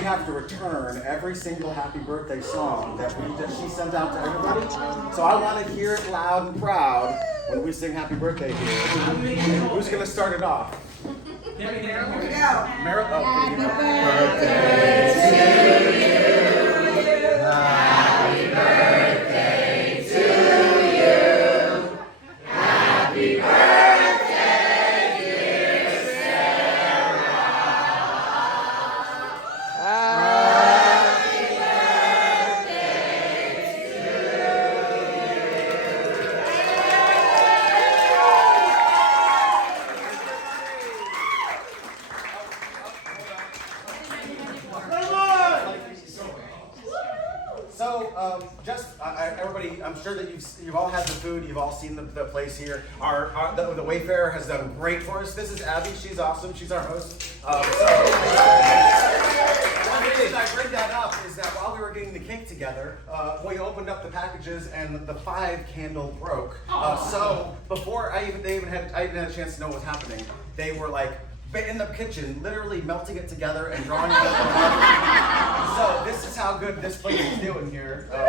we have to return every single happy birthday song that she sent out to everybody. So I want to hear it loud and proud when we sing happy birthday here. Who's going to start it off? Here we go. Meryl, oh, Happy can you birthday to you. Happy birthday to you. Happy birthday, dear Sarah. Happy birthday to So, everybody, I'm sure that you've all had the food, you've all seen the place here. The Wayfarer has done great for us. This is Abby, she's awesome, she's our host. One reason I bring that up is that while we were getting the cake together, we opened up the packages and the 5 candle broke. So before I even had a chance to know what was happening, they were like in the kitchen, literally melting it together and drawing it up. So this is how good this place is doing here. And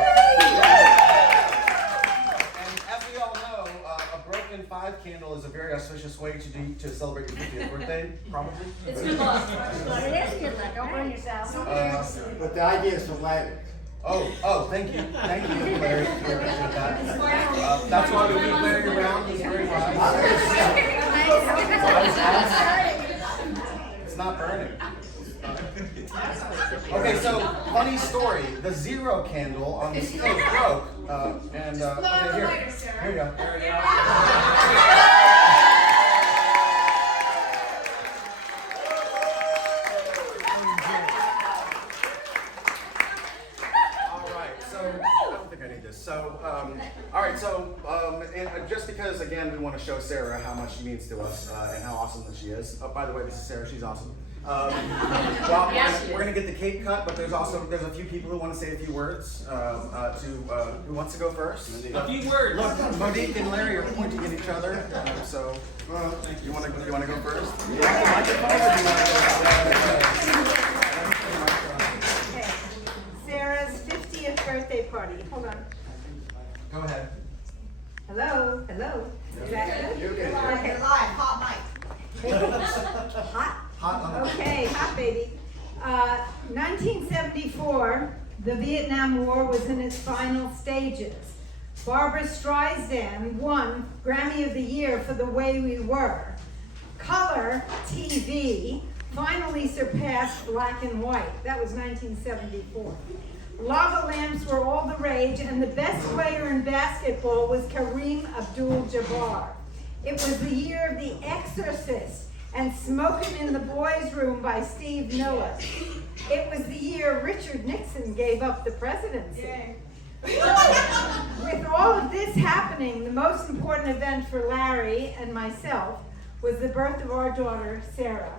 as we all know, a broken 5 candle is a very auspicious way to celebrate your 50th birthday, probably. It's good luck. But it is good luck. Don't burn yourself. But the idea is to light it. Oh, thank you, Larry. That's why we keep Larry around. He's very wise. It's not burning. Okay, so funny story. The 0 candle on this cake broke, okay, here you go. And just because, again, we want to show Sera how much she means to us and how awesome that she is. Oh, by the way, this is Sera. She's awesome. We're going to get the cake cut, but there's a few people who want to say a few words. Who wants to go first? A few words. Look, Monique and Larry are pointing at each other. So, you want to go first? Yeah. Okay. Sarah's 50th birthday party. Hold on. Go ahead. Hello. Is that good? You're good. Okay. Live, hot mic. Hot? Okay, hot baby. 1974, the Vietnam War was in its final stages. Barbra Streisand won Grammy of the Year for The Way We Were. Color TV finally surpassed black and white. That was 1974. Lava lamps were all the rage, and the best player in basketball was Kareem Abdul-Jabbar. It was the year of The Exorcist and Smoking in the Boys' Room by Steve Miller. It was the year Richard Nixon gave up the presidency. With all of this happening, the most important event for Larry and myself was the birth of our daughter, Sera.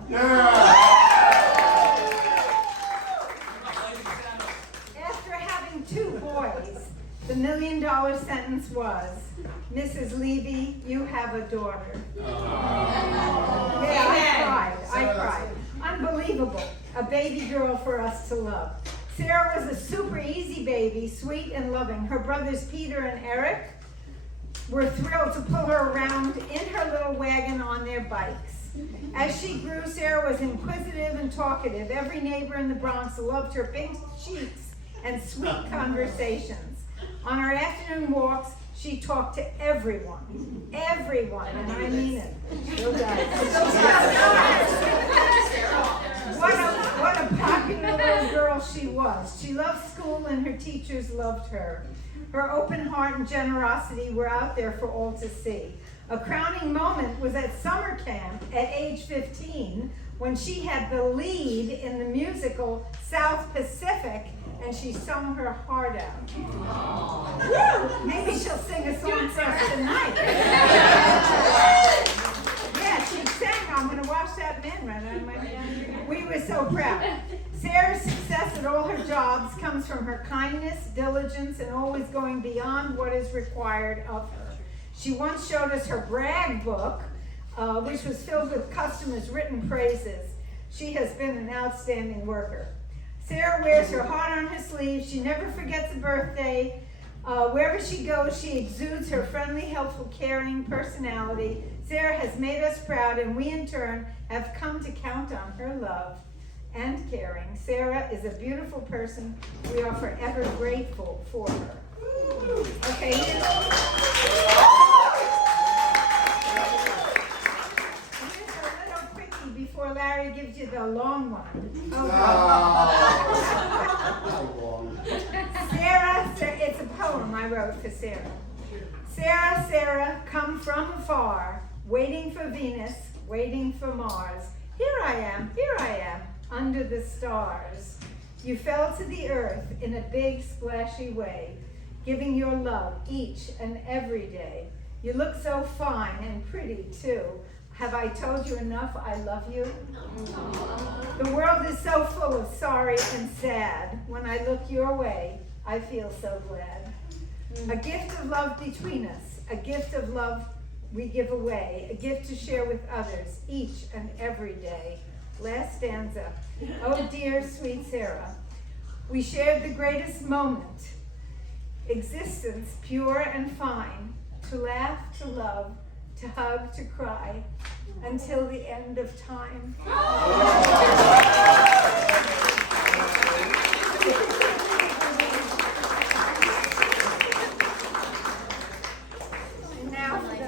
After having 2 boys, the $1 million sentence was, Mrs. Levy, you have a daughter. Yeah, I cried. Unbelievable. A baby girl for us to love. Sera was a super easy baby, sweet and loving. Her brothers Peter and Eric were thrilled to pull her around in her little wagon on their bikes. As she grew, Sera was inquisitive and talkative. Every neighbor in the Bronx loved her pink cheeks and sweet conversations. On our afternoon walks, she talked to everyone, and I mean it. What a popular little girl she was. She loved school and her teachers loved her. Her open heart and generosity were out there for all to see. A crowning moment was at summer camp at age 15 when she had the lead in the musical South Pacific and she sung her heart out. Woo! Maybe she'll sing a song for us tonight. Yeah, she sang, I'm going to wash that man right out of my hand. We were so proud. Sera's success at all her jobs comes from her kindness, diligence, and always going beyond what is required of her. She once showed us her brag book, which was filled with customers' written praises. She has been an outstanding worker. Sera wears her heart on her sleeve. She never forgets a birthday. Wherever she goes, she exudes her friendly, helpful, caring personality. Sera has made us proud, and we in turn have come to count on her love and caring. Sera is a beautiful person. We are forever grateful for her. Okay. Here's a little quickie before Larry gives you the long one. Sera, it's a poem I wrote for Sera. Sera, Sera, come from afar, waiting for Venus, waiting for Mars. Here I am, under the stars. You fell to the earth in a big splashy way, giving your love each and every day. You look so fine and pretty too. Have I told you enough I love you? The world is so full of sorry and sad. When I look your way, I feel so glad. A gift of love between us, a gift of love we give away, a gift to share with others each and every day. Last stanza. Oh dear sweet Sera, we shared the greatest moment, existence pure and fine, to laugh, to love, to hug, to cry, until the end of time. And now for the,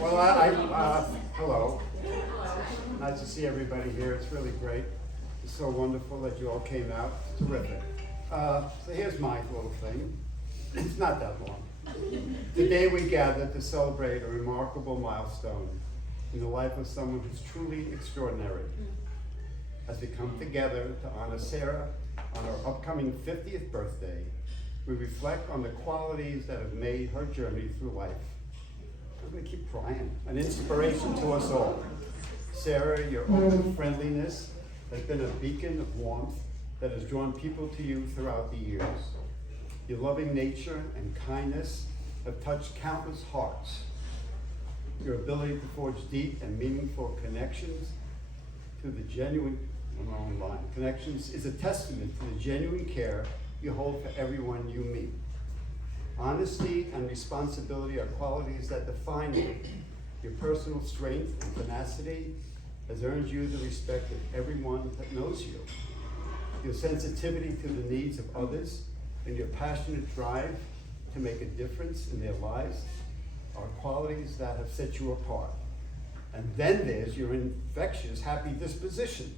Well, hello. Nice to see everybody here. It's really great. It's so wonderful that you all came out. It's terrific. So here's my little thing. It's not that long. Today we gathered to celebrate a remarkable milestone in the life of someone who's truly extraordinary. As we come together to honor Sera on her upcoming 50th birthday, we reflect on the qualities that have made her journey through life. I'm going to keep crying. An inspiration to us all. Sera, your open friendliness has been a beacon of warmth that has drawn people to you throughout the years. Your loving nature and kindness have touched countless hearts. Your ability to forge deep and meaningful connections to the genuine, connections is a testament to the genuine care you hold for everyone you meet. Honesty and responsibility are qualities that define you. Your personal strength and tenacity has earned you the respect of everyone that knows you. Your sensitivity to the needs of others and your passionate drive to make a difference in their lives are qualities that have set you apart. And then there's your infectious, happy disposition,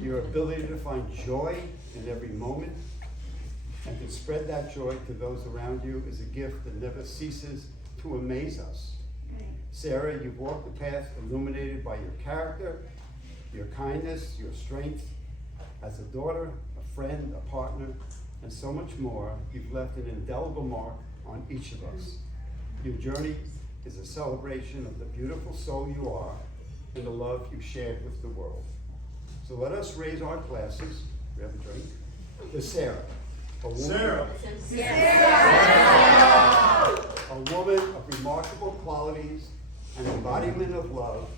your ability to find joy in every moment, and to spread that joy to those around you is a gift that never ceases to amaze us. Sera, you've walked the path illuminated by your character, your kindness, your strength. As a daughter, a friend, a partner, and so much more, you've left an indelible mark on each of us. Your journey is a celebration of the beautiful soul you are and the love you shared with the world. So let us raise our glasses, grab a drink, to Sera. A woman of remarkable qualities, an embodiment of love,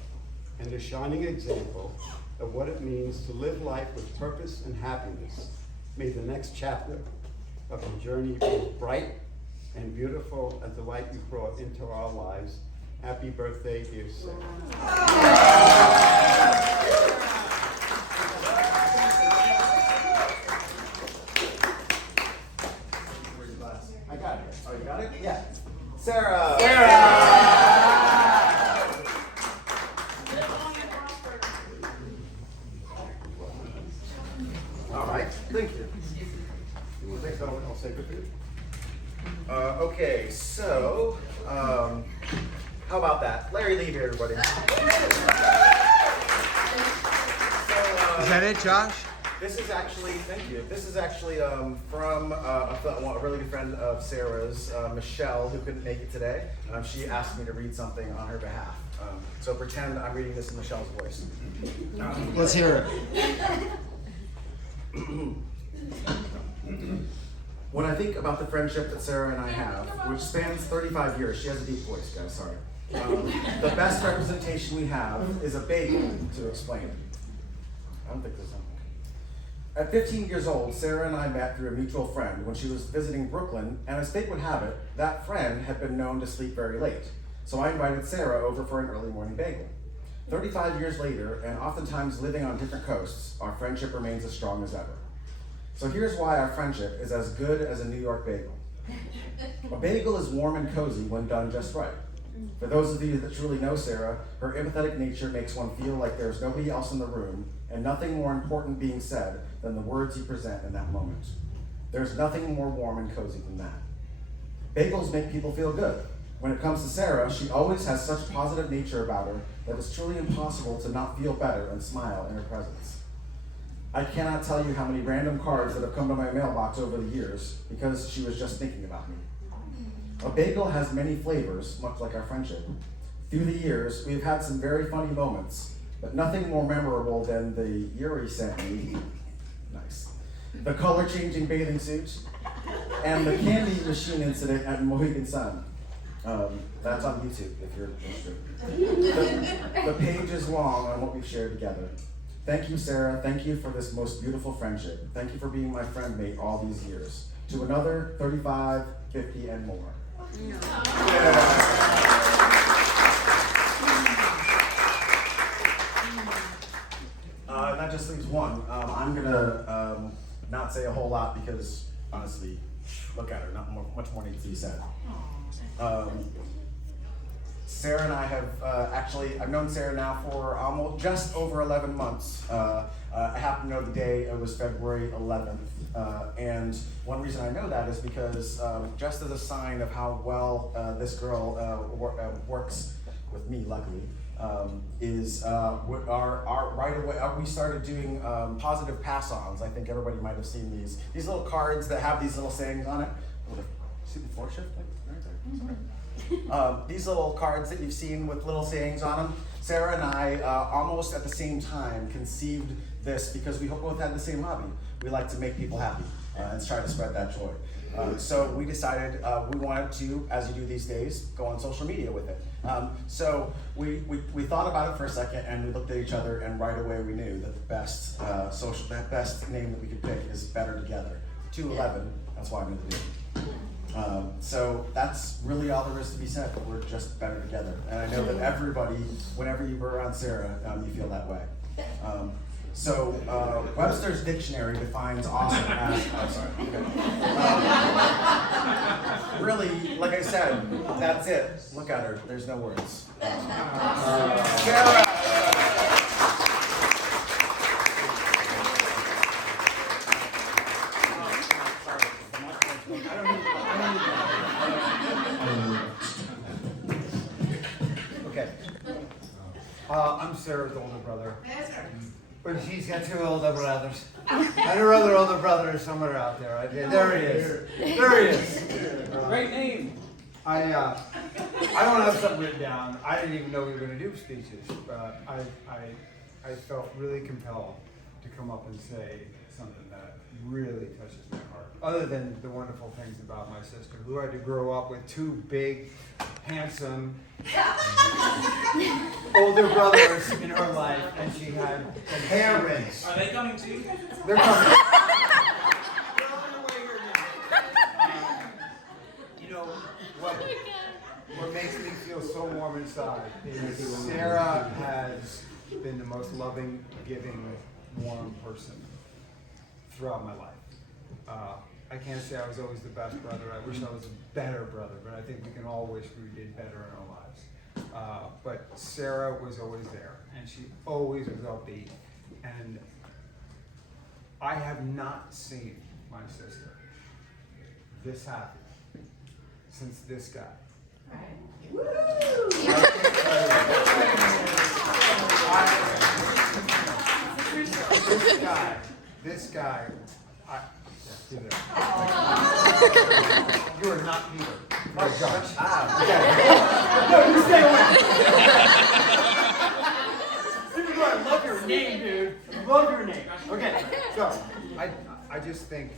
and a shining example of what it means to live life with purpose and happiness. May the next chapter of your journey be bright and beautiful as the light you brought into our lives. Happy birthday, dear Sera. I got it. Oh, you got it? Yeah. Sera! All right, thank you. I'll say good for you. Okay, so, how about that? Larry, leave here, everybody. Is that it, Josh? This is actually, thank you. This is actually from a really good friend of Sera's, Michelle, who couldn't make it today. She asked me to read something on her behalf. So pretend I'm reading this in Michelle's voice. Let's hear it. When I think about the friendship that Sarah and I have, which spans 35 years, she has a deep voice, guys, sorry. The best representation we have is a bagel to explain it. I don't think there's something. At 15 years old, Sarah and I met through a mutual friend when she was visiting Brooklyn, and as fate would have it, that friend had been known to sleep very late. So I invited Sarah over for an early morning bagel. 35 years later, and oftentimes living on different coasts, our friendship remains as strong as ever. So here's why our friendship is as good as a New York bagel. A bagel is warm and cozy when done just right. For those of you that truly know Sera, her empathetic nature makes one feel like there's nobody else in the room and nothing more important being said than the words you present in that moment. There's nothing more warm and cozy than that. Bagels make people feel good. When it comes to Sera, she always has such positive nature about her that it's truly impossible to not feel better and smile in her presence. I cannot tell you how many random cards that have come to my mailbox over the years because she was just thinking about me. A bagel has many flavors, much like our friendship. Through the years, we've had some very funny moments, but nothing more memorable than the Yuri sent me. Nice. The color-changing bathing suit, and the candy machine incident at Mohegan Sun. That's on YouTube if you're interested. The page is long on what we've shared together. Thank you, Sera. Thank you for this most beautiful friendship. Thank you for being my friend mate all these years. To another 35, 50, and more. That just leaves one. I'm gonna not say a whole lot because honestly, look at her. Much more needs to be said. Sera and I have I've known Sera now for almost just over 11 months. I happen to know the day, it was February 11th. And one reason I know that is because just as a sign of how well this girl works with me, luckily, right away we started doing positive pass-ons. I think everybody might have seen these little cards that have these little sayings on it. See the floor shift? Right there. These little cards that you've seen with little sayings on them. Sera and I, almost at the same time, conceived this because we both had the same hobby. We like to make people happy and try to spread that joy. So we decided we wanted to, as you do these days, go on social media with it. So we thought about it for a second and we looked at each other and right away we knew that the best best name that we could pick is Better Together. 211, that's why I'm going to do it. So that's really all there is to be said. We're just better together. And I know that everybody, whenever you were around Sera, you feel that way. So Webster's dictionary defines awesome as, oh sorry, okay. Really, like I said, that's it. Look at her, there's no words. Sera! Okay. I'm Sarah's older brother. But she's got two older brothers. And her other older brother is somewhere out there. There he is. There he is. Great name. I don't have something written down. I didn't even know we were going to do speeches. But I felt really compelled to come up and say something that really touches my heart. Other than the wonderful things about my sister, who had to grow up with two big, handsome, older brothers in her life, and she had parents. Are they coming too? They're coming. They're on their way here now. You know what makes me feel so warm inside is Sera has been the most loving, giving, warm person throughout my life. I can't say I was always the best brother. I wish I was a better brother, but I think we can all wish we did better in our lives. But Sera was always there, and she always was upbeat. And I have not seen my sister this happy since this guy. This guy, you are not Peter. You're a judge. No, you stay away. Even though I love your name, dude. love your name. Okay, so I just think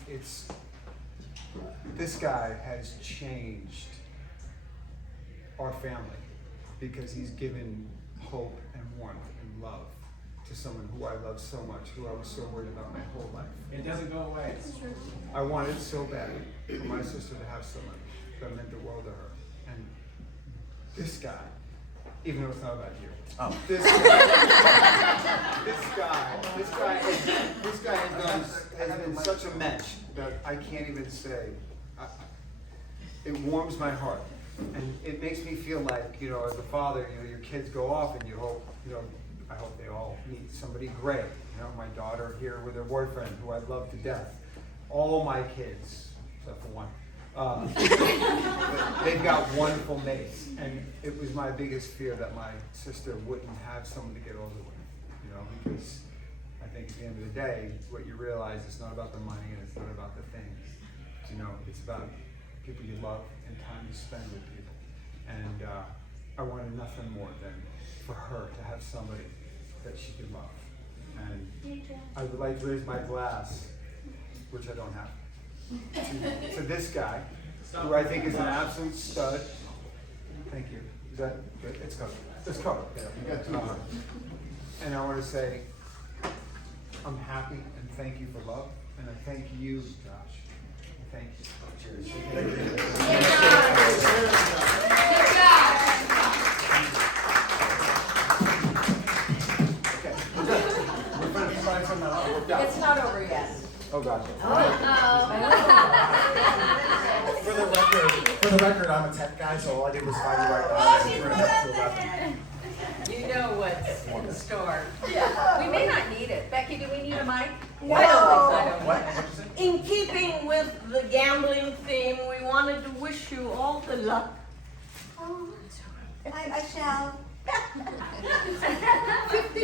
this guy has changed our family because he's given hope and warmth and love to someone who I love so much, who I was so worried about my whole life. It doesn't go away. I wanted so bad for my sister to have someone that meant the world to her. And this guy, even though it's not about you, this guy has been such a mensch that I can't even say. It warms my heart, and it makes me feel like, you know, as a father, you know, your kids go off, and you hope, you know, I hope they all meet somebody great. You know, my daughter here with her boyfriend, who I love to death. All my kids, except for one, they've got wonderful mates, and it was my biggest fear that my sister wouldn't have someone to get older with. You know, because I think at the end of the day, what you realize it's not about the money and it's not about the things. You know, it's about people you love and time you spend with people. And I wanted nothing more than for her to have somebody that she could love. And I would like to raise my glass, which I don't have, to this guy, who I think is an absolute stud. Thank you. Is that good? It's covered. It's covered. Yeah. You got two. And I want to say, I'm happy and thank you for love, and I thank you, Josh. Thank you. Cheers. Thank you. It's not over yet. Oh gosh. For the record, I'm a tech guy, so all I did was find the right balance and turn it up to 11. You know what's in the store. We may not need it. Becky, do we need a mic? I don't think so. What? What'd you say? In keeping with the gambling theme, we wanted to wish you all the luck. Oh, I shall. $50.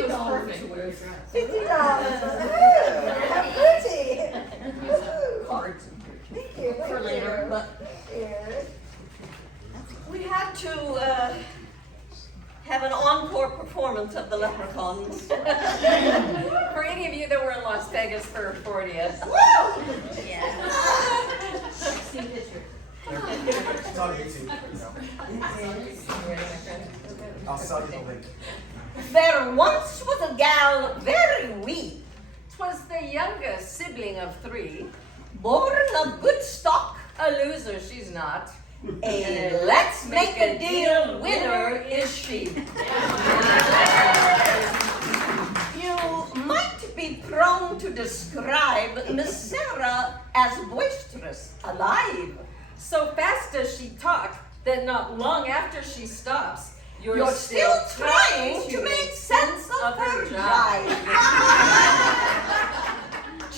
$50. How pretty. Cards. Thank you. For later, but Here. we had to have an encore performance of the Leprechauns. For any of you that were in Las Vegas for her 40th. It's on YouTube. I'll sell you the link. There once was a gal very wee, 'Twas the youngest sibling of 3. born of good stock. A loser she's not. A let's make a deal winner is she. You might be prone to describe Miss Sera as boisterous, alive. So fast does she talk that not long after she stops, You're still trying to make sense of her jive.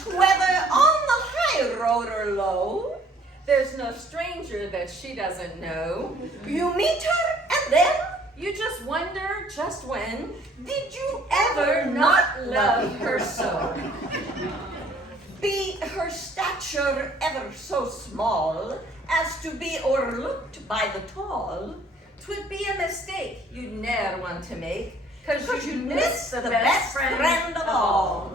Whether on the high road or low, There's no stranger that she doesn't know. you meet her and then, You just wonder just when did you ever not love her so? Be her stature ever so small as to be o'erlooked by the tall, 'twould be a mistake you'd ne'er want to make, 'cause you miss the best friend of all.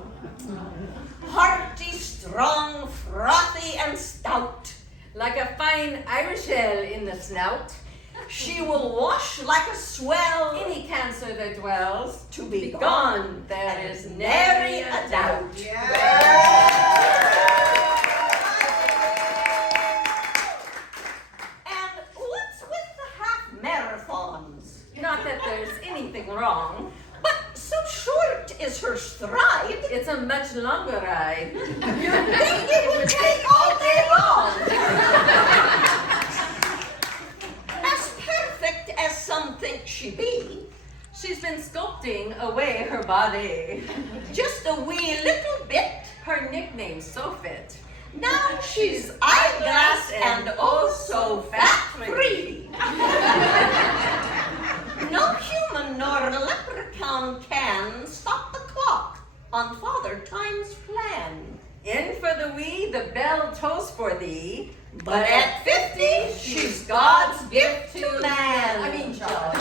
Hearty, strong, frothy, and stout, Like a fine Irish ale in the snout. she will wash like a swell. Any cancer that dwells To be gone, there is nary nary a a doubt. And what's with the half marathons? Not that there's anything wrong. But so short is her stride, It's a much longer ride. you'd think it would take all day long. As perfect as some think she be, She's been sculpting away her body. just a wee little bit. Her nickname's so fit. Now she's eyeglass and oh so fat-free. No human nor leprechaun can stop the clock on Father Time's plan. In for the wee, the bell tolls for thee. But at 50, she's God's gift to man. I mean, John.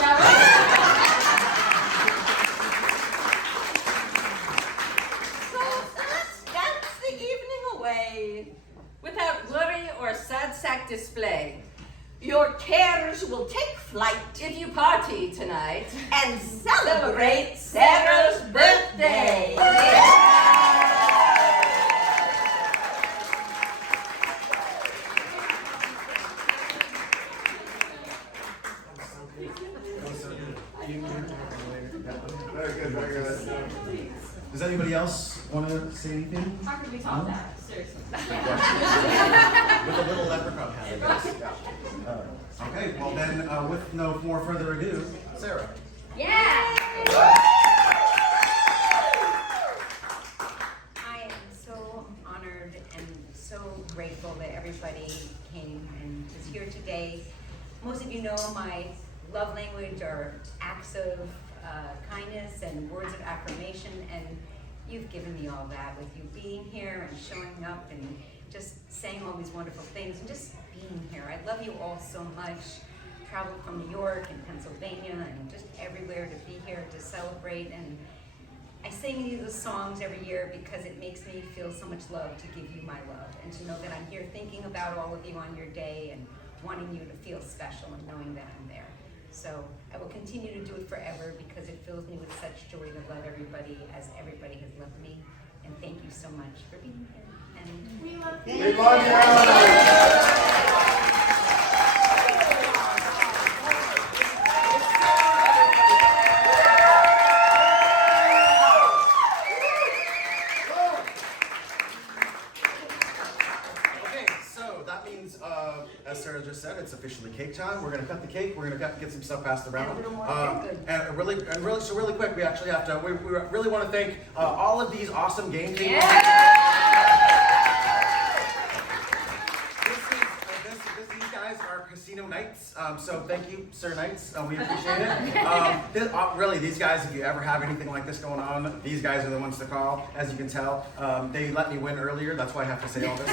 sack display. Your cares will take flight If you party tonight. and celebrate Sarah's birthday. Very good, very good. Does anybody else want to say anything? How could we top that? Seriously. With a little leprechaun hat, I guess. Yeah. Okay, well then, with no more further ado, Sarah. Yeah! I am so honored and so grateful that everybody came and is here today. Most of you know my love language are acts of kindness and words of affirmation, and you've given me all that with you being here and showing up and just saying all these wonderful things and just being here. I love you all so much. Traveled from New York and Pennsylvania and just everywhere to be here to celebrate, and I sing these songs every year because it makes me feel so much love to give you my love and to know that I'm here thinking about all of you on your day and wanting you to feel special and knowing that I'm there. So I will continue to do it forever because it fills me with such joy to love everybody as everybody has loved me. And thank you so much for being here. And we love you. We love you. Okay, so that means, as Sarah just said, it's officially cake time. We're gonna cut the cake. We're gonna get some stuff passed around. And really quick, we actually have to. We really want to thank all of these awesome game tables. These guys are casino knights, so thank you, Sir Knights. We appreciate it. Really, these guys, if you ever have anything like this going on, these guys are the ones to call. As you can tell, they let me win earlier. That's why I have to say all this.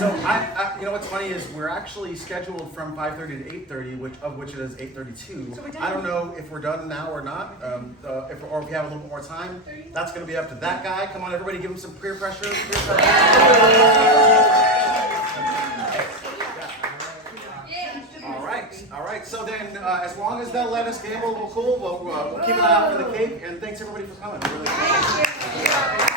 So I you know what's funny is we're actually scheduled from 5:30 to 8:30, which it is 8:32. So we're done. I don't know if we're done now or not, or if we have a little bit more time. That's going to be up to that guy. Come on, everybody, give him some peer pressure. All right. So then, as long as they'll let us gamble, we're cool. We'll keep an eye out for the cake. And thanks everybody for coming. Really.